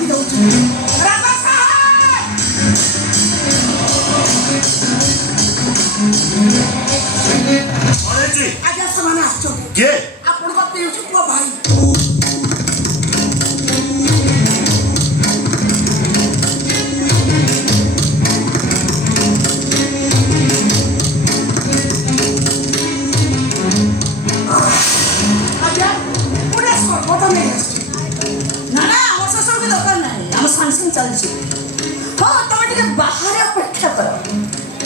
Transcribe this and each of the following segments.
ଡାକି ଦଉଛି ରାଗ ଆଜ୍ଞା ସେମାନେ ଆସୁଛନ୍ତି କିଏ ଆପଣଙ୍କ ପିଉଛୁ ପୁଅ ଭାଇ चलती हाँ तुम टे बाहर अपेक्षा कर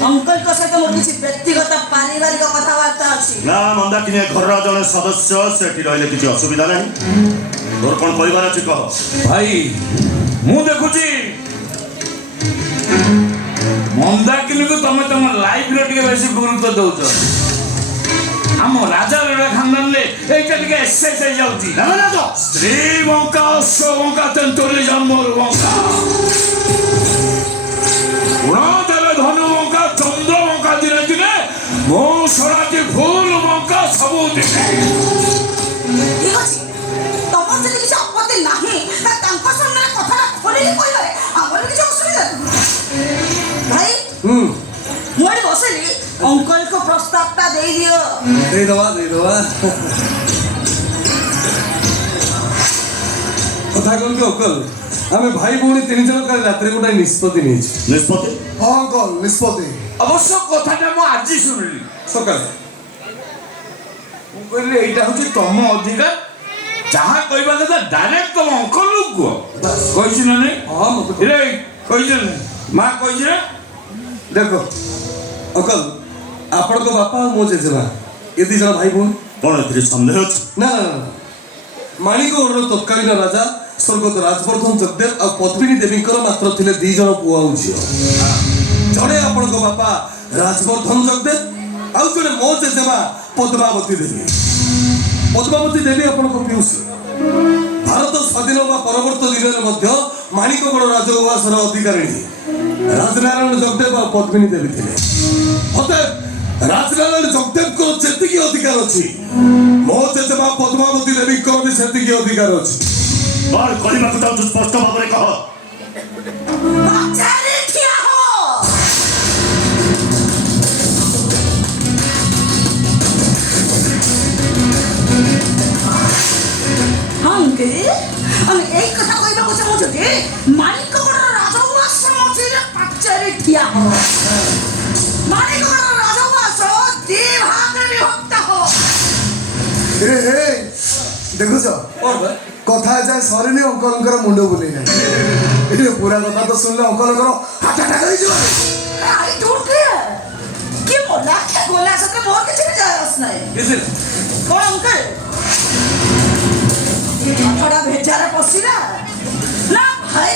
अंकल को सहित मोर किसी व्यक्तिगत पारिवारिक कथबार्ता अच्छी ना मंदाकिनी घर जन सदस्य सेठी रहिले किसी असुविधा नहीं तोर कौन परिवार अछि कह भाई मु देखुची मंदाकिनी को तमे तम लाइफ रे टिके बेसी गुरुत्व दउछ हम राजा रे खानदान ले एटा टिके एक्सेस हो जाउची ना ना तो श्री वंका सोवंका तंतुले जन्मर वंका उड़ा देवे धनु वंका चंद्र वंका दिने दिने मो सराती फूल वंका सबु दिने ठीक अछि तमर से किछ आपत्ति नाही ता तांको सामने कथा खोली कहिबे हमर किछ असुविधा भाई मोर बसली अंकल को प्रस्तावटा दे दियो दे दवा कथा कौन के अंकल आमे भाई भौणी तीन जन काल रात्रि गोटा निष्पत्ति निष्पत्ति हाँ अंकल निष्पत्ति अवश्य कथाटा मु आज सुनिली सकाल मु कहले एटा होची तम अधिकार जहाँ कहबा କଥା डायरेक्ट तुम अंकल को कहिछ ना नहीं हाँ मत रे कहिछ मां कहिछ रे देखो अंकल आपण को बापा मो जेजेमा ये दी जन भाई भौणी कौन एथि संदेह अछि ना माणिकगढ़ तत्कालीन राजा स्वर्गत राजवर्धन जगदेव और पद्मिनी देवी मात्र थिले दी जन पुआ झील जड़े आपण बापा राजवर्धन जगदेव आउ जड़े मो जेजेमा पद्मावती देवी आपण पिउसी भारत स्वाधीन होगा परवर्त दिन में माणिकगढ़ राजउवासर अधिकारिणी राजनारायण जगदेव और पद्मिनी देवी थिले अतएव राजनारायण जगदेव को जेतिकी अधिकार अछि मो जेजेमा पद्मावती देवी को भी सेतिकी अधिकार अछि बार करिबा को चाहू स्पष्ट भाବରେ कह बाचारे ठिया हो अंकल हम एक कथा कहबा को चाहू जे माणिकगढ़ राजउवास मथिले बाचारे ठिया हो माणिकगढ़ राजउवास दी भाग रे विभक्त हो हे देखुछ कथा जाए सरेनी अंकल मुंड बुले जाए पूरा कथा तो सुनले अंकल हार्ट अटैक हो जाए आई डोंट केयर कि मोला के गोला सके मोर के चले जाय रस नहीं कौन अंकल थोड़ा भेजारे पसीना